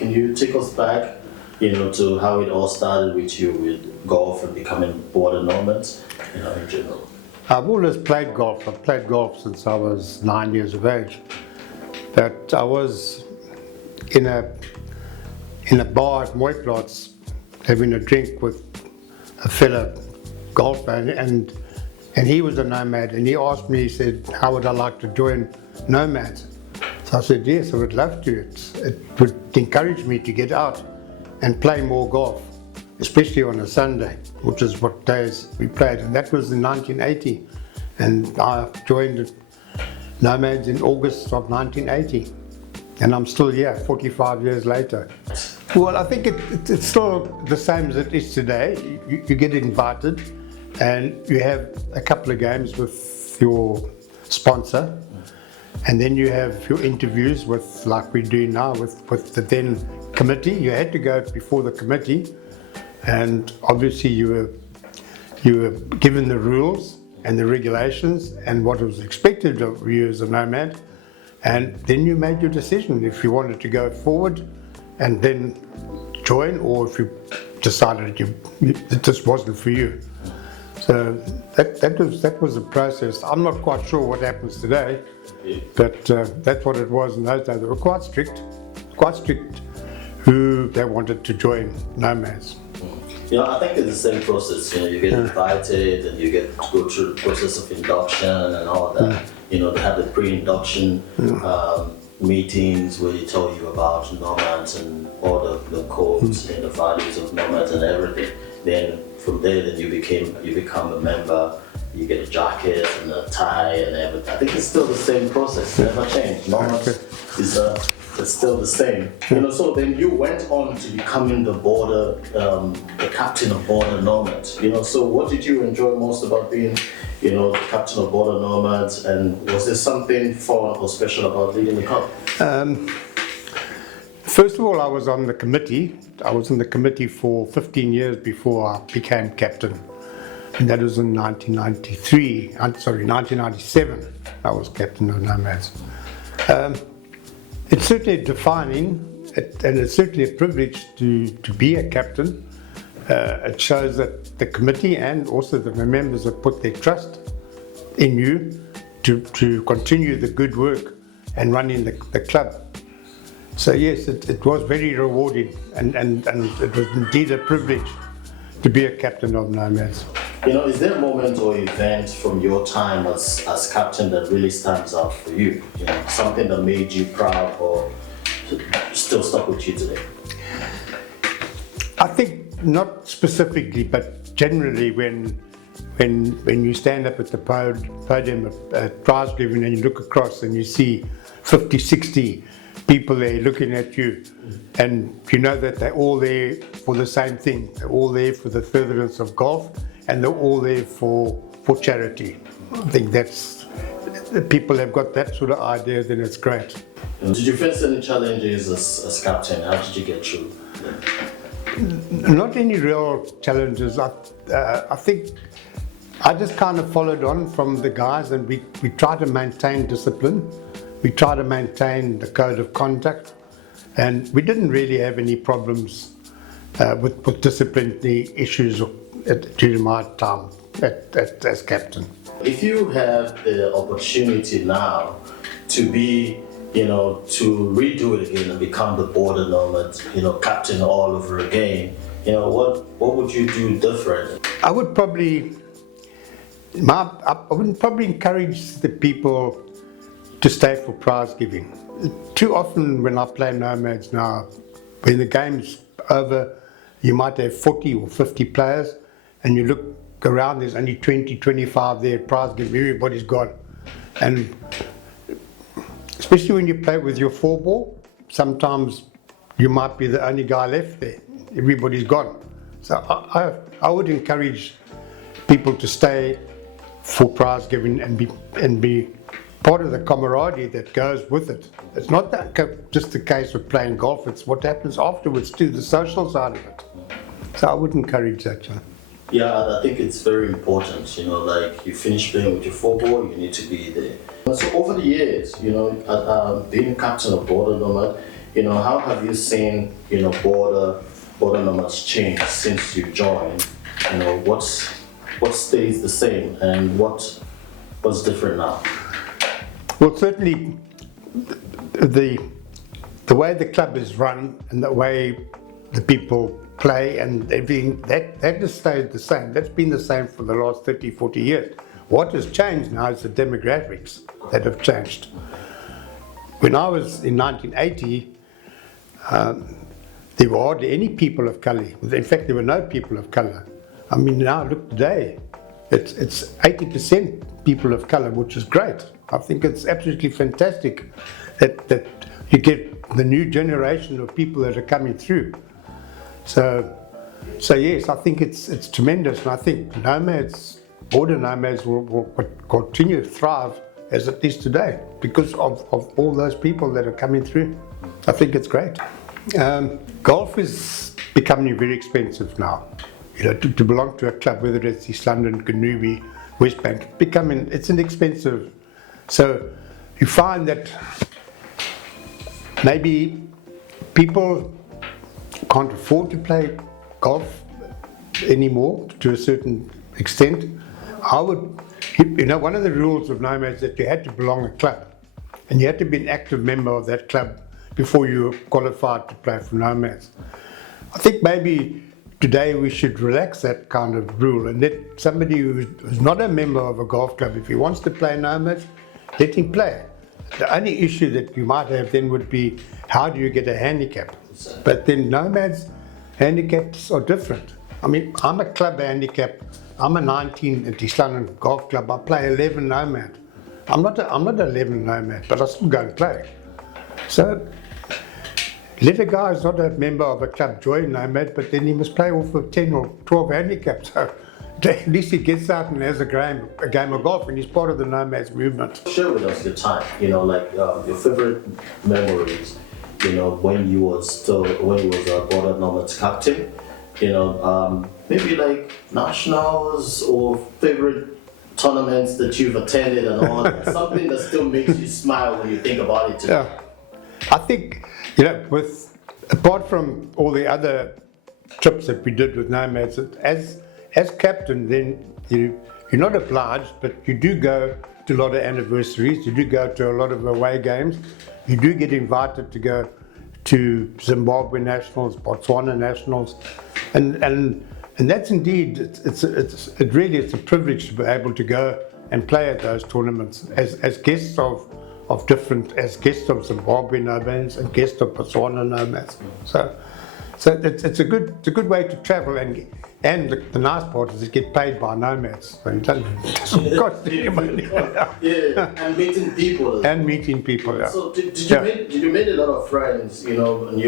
Can you take us back, to how it all started with you with golf and becoming Border Nomads, in general? I've always played golf. I've played golf since I was 9 years of age. But I was in a bar at Mooiplaats having a drink with a fellow golfer, and he was a nomad, and he asked me, he said, how would I like to join Nomads? So I said, yes, I would love to. It would encourage me to get out and play more golf, especially on a Sunday, which is what days we played. And that was in 1980. And I joined Nomads in August of 1980. And I'm still here, 45 years later. Well, I think it's still the same as it is today. You get invited and you have a couple of games with your sponsor. And then you have your interviews with, like we do now, with the then committee. You had to go before the committee, and obviously you were given the rules and the regulations and what was expected of you as a nomad, and then you made your decision if you wanted to go forward and then join, or if you decided it just wasn't for you. So that was the process. I'm not quite sure what happens today, but that's what it was in those days. They were quite strict who they wanted to join Nomads. I think it's the same process. You get invited and you get to go through the process of induction and all that. They have the pre-induction meetings where they tell you about Nomads and all the codes and the values of Nomads and everything. Then from there, then you become a member. You get a jacket and a tie and everything. I think it's still the same process. Never changed. Nomads is it's still the same. So then you went on to becoming the captain of Border Nomads. So what did you enjoy most about being, the captain of Border Nomads? And was there something fun or special about leading the club? First of all, I was on the committee. I was in the committee for 15 years before I became captain. And that was in 1997, I was captain of Nomads. It's certainly defining, and it's certainly a privilege to be a captain. It shows that the committee and also the members have put their trust in you to continue the good work and running the club. So yes, it was very rewarding, and it was indeed a privilege to be a captain of Nomads. Is there a moment or event from your time as captain that really stands out for you? Something that made you proud or still stuck with you today? I think not specifically, but generally when you stand up at the podium at prize giving and you look across and you see 50, 60 people there looking at you, and you know that they're all there for the same thing. They're all there for the furtherance of golf, and they're all there for charity. I think if people have got that sort of idea, then it's great. Did you face any challenges as captain? How did you get through? Not any real challenges. I think I just kind of followed on from the guys, and we try to maintain discipline. We try to maintain the code of conduct, and we didn't really have any problems with disciplinary issues during my time as captain. If you have the opportunity now to be, to redo it again and become the Border Nomads, captain all over again, what would you do different? I would probably encourage the people to stay for prize giving. Too often when I play Nomads now, when the game's over, you might have 40 or 50 players, and you look around, there's only 20, 25 there, prize giving, everybody's gone. And especially when you play with your 4-ball, sometimes you might be the only guy left there. Everybody's gone. So I would encourage people to stay for prize giving and be part of the camaraderie that goes with it. It's not just the case of playing golf, it's what happens afterwards too, the social side of it. So I would encourage that. Yeah, I think it's very important, like you finish playing with your 4-ball, you need to be there. So over the years, being captain of Border Nomad, how have you seen, Border Nomads change since you joined? What stays the same and what's different now? Well, certainly the way the club is run and the way the people play and everything, that has stayed the same. That's been the same for the last 30, 40 years. What has changed now is the demographics that have changed. When I was in 1980, there were hardly any people of colour. In fact, there were no people of colour. I mean, now look today, it's 80% people of colour, which is great. I think it's absolutely fantastic that you get the new generation of people that are coming through. So yes, I think it's tremendous, and I think Border Nomads will continue to thrive as it is today because of all those people that are coming through. I think it's great. Golf is becoming very expensive now. To belong to a club, whether it's East London, Kanubi, West Bank, it's an expensive. So you find that maybe people can't afford to play golf anymore to a certain extent. One of the rules of Nomads is that you had to belong to a club and you had to be an active member of that club before you were qualified to play for Nomads. I think maybe today we should relax that kind of rule and let somebody who's not a member of a golf club, if he wants to play Nomads, let him play. The only issue that you might have then would be, how do you get a handicap? But then Nomads handicaps are different. I mean, I'm a club handicap. I'm a 19 at East London Golf Club. I play 11 Nomad. I'm not 11 Nomad, but I still go and play. So let a guy who's not a member of a club join Nomad, but then he must play off of 10 or 12 handicaps. So at least he gets out and has a game of golf, and he's part of the Nomads movement. Share with us your time, your favorite memories, when you was a Boder Nomads captain, maybe like nationals or favorite tournaments that you've attended and all that, something that still makes you smile when you think about it today. Yeah. I think, apart from all the other trips that we did with Nomads, as captain, then you're not obliged, but you do go to a lot of anniversaries, you do go to a lot of away games, you do get invited to go to Zimbabwe Nationals, Botswana Nationals, and that's indeed, it's a privilege to be able to go and play at those tournaments as guests of Zimbabwe Nomads and guests of Botswana Nomads. So it's a good way to travel, and the nice part is you get paid by Nomads, so you don't cost any money. Yeah, and meeting people. And meeting people, yeah. So did you make a lot of friends, on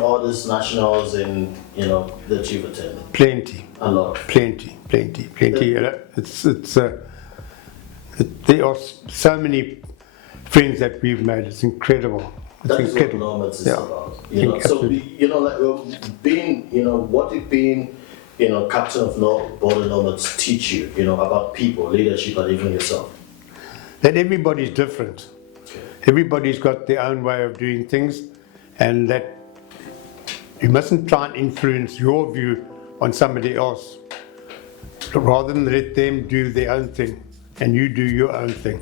all these nationals that you've attended? Plenty. A lot. Plenty. There are so many friends that we've made. It's incredible. That is what Nomads is about. What did being, captain of Border Nomads teach you, about people, leadership, and even yourself? That everybody's different. Okay. Everybody's got their own way of doing things, and that you mustn't try and influence your view on somebody else. Rather than let them do their own thing, and you do your own thing.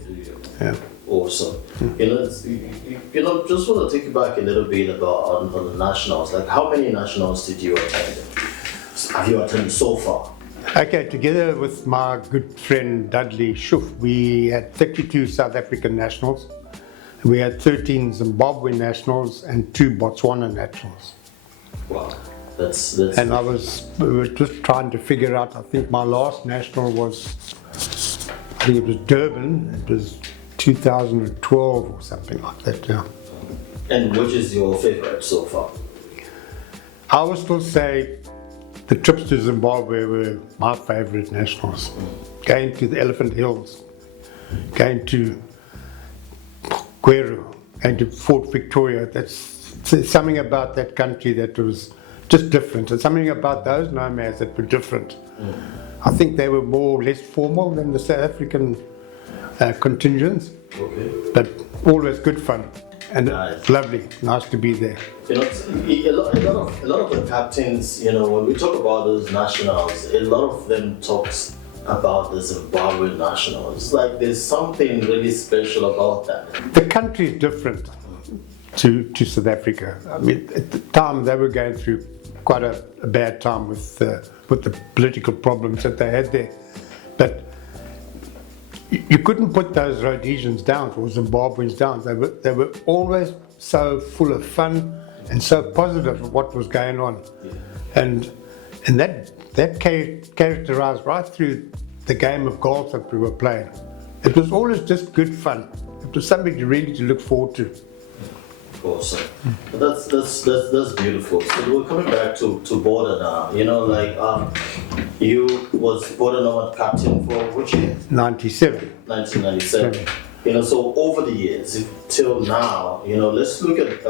Yeah. Awesome. Just want to take you back a little bit about on the nationals. Like, how many nationals did you attend? Have you attended so far? Okay, together with my good friend Dudley Shuf, we had 32 South African nationals. We had 13 Zimbabwe nationals and 2 Botswana nationals. Wow, that's. And we were just trying to figure out. I think my last national was, it was Durban. It was 2012 or something like that, yeah. And which is your favorite so far? I would still say the trips to Zimbabwe were my favorite nationals. Going to the Elephant Hills, going to Gweru, going to Fort Victoria. There's something about that country that was just different, and something about those Nomads that were different. I think they were less formal than the South African contingents, okay. But always good fun. and Nice. lovely, nice to be there. You know, a lot of the captains, you know, when we talk about those nationals, a lot of them talks about the Zimbabwe nationals. It's like there's something really special about that. The country is different to South Africa. I mean, at the time they were going through quite a bad time with the political problems that they had there. But you couldn't put those Rhodesians down or Zimbabweans down. They were always so full of fun and so positive of what was going on. And that characterized right through the game of golf that we were playing. It was always just good fun. It was something to look forward to. Awesome. That's beautiful. So we're coming back to Border now. You know, like you was Border Nomad captain for which year? 97. 1997. You know, so over the years till now, you know, let's look at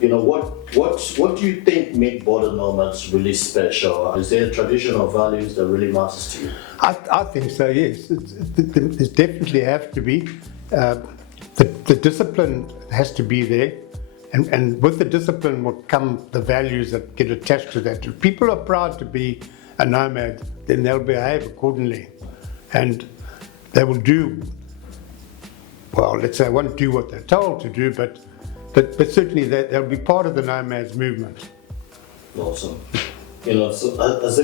you know, what do you think made Border Nomads really special? Is there traditional values that really matters to you? I think so, yes. There definitely have to be. The discipline has to be there, and with the discipline will come the values that get attached to that. If people are proud to be a nomad, then they'll behave accordingly, and they will do, well, let's say, won't do what they're told to do, but certainly they'll be part of the nomads movement. Awesome. You know, so has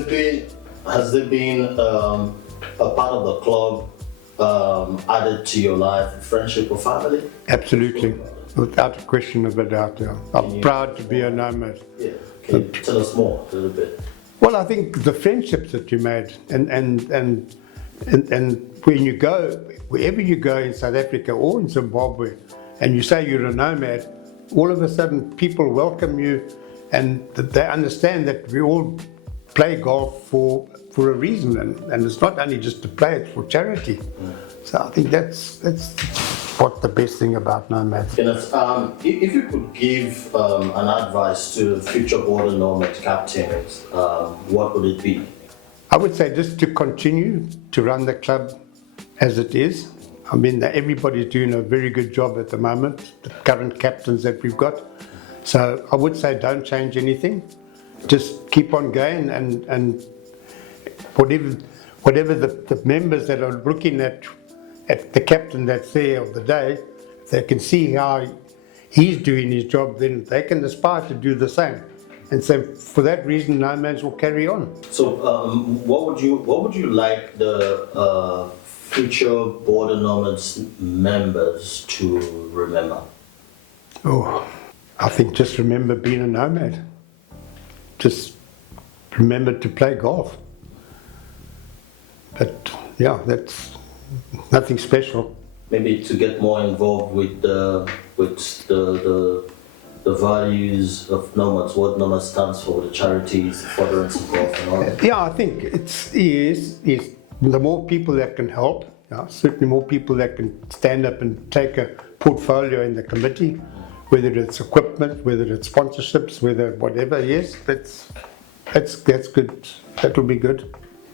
there been a part of the club added to your life, friendship or family? Absolutely, without a question of a doubt. Yeah. I'm proud to be a nomad. Yeah. Can you tell us more a little bit? Well, I think the friendships that you made, and when you go, wherever you go in South Africa or in Zimbabwe, and you say you're a nomad, all of a sudden people welcome you, and they understand that we all play golf for a reason, and it's not only just to play, it's for charity. So I think that's what the best thing about nomads. Kenneth, if you could give an advice to future Border Nomad captains, what would it be? I would say just to continue to run the club as it is. I mean, everybody's doing a very good job at the moment, the current captains that we've got. So I would say don't change anything. Just keep on going, and whatever the members that are looking at the captain that's there of the day, they can see how he's doing his job, then they can aspire to do the same. And so for that reason, nomads will carry on. So what would you like the future Border Nomads members to remember? Oh, I think just remember being a nomad. Just remember to play golf. But yeah, that's nothing special. Maybe to get more involved with the values of Nomads, what Nomads stands for, the charities, furtherance of golf and all that. Yeah, I think it's the more people that can help, certainly more people that can stand up and take a portfolio in the committee, whether it's equipment, whether it's sponsorships, whether whatever, yes, that's good. That will be good.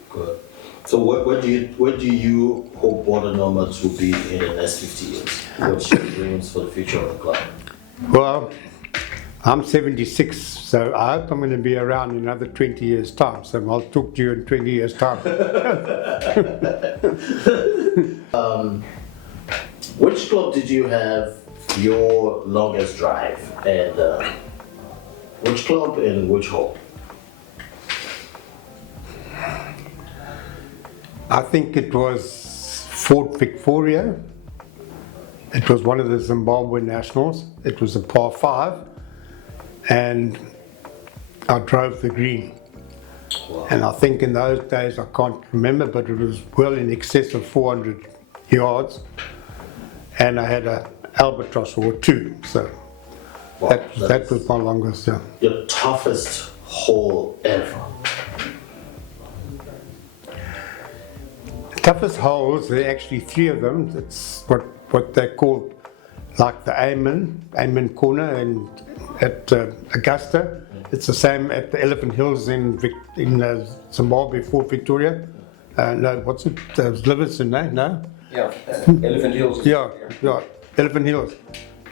Good. So where do you hope Border Nomads will be in the next 50 years? What's your dreams for the future of the club? Well, I'm 76, so I hope I'm going to be around in another 20 years' time. So I'll talk to you in 20 years' time. Which club did you have your longest drive, and which club and which hole? I think it was Fort Victoria. It was one of the Zimbabwe nationals. It was a par 5, and I drove the green. Wow. And I think in those days, I can't remember, but it was well in excess of 400 yards, and I had a albatross or 2. So Wow, that was my longest. Yeah. Your toughest hole ever. Toughest holes, there are actually 3 of them. It's what they call like the Amen corner, and at Augusta. It's the same at the Elephant Hills in Zimbabwe, Fort Victoria. No, what's it? Livingston, no? Yeah, Elephant Hills. Yeah, Elephant Hills.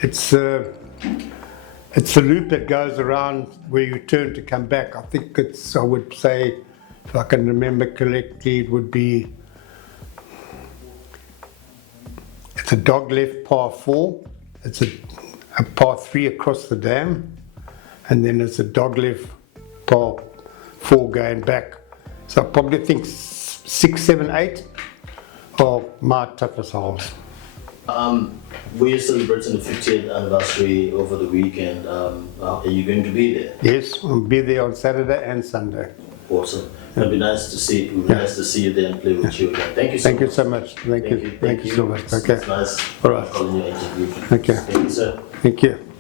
It's a loop that goes around where you turn to come back. I think it's, I would say, if I can remember correctly, it would be, it's a dog left par 4, it's a par 3 across the dam, and then it's a dog left par 4 going back. So I probably think 6, 7, 8 are my toughest holes. We're celebrating the 50th anniversary over the weekend. Are you going to be there? Yes, I'll be there on Saturday and Sunday. Awesome. It'll be nice to see. It'll be nice to see you there and play with you again. Thank you so Thank much. you so much. Thank you so much. It's Okay. nice All right. calling your interview. Okay. Thank you, sir. Thank you.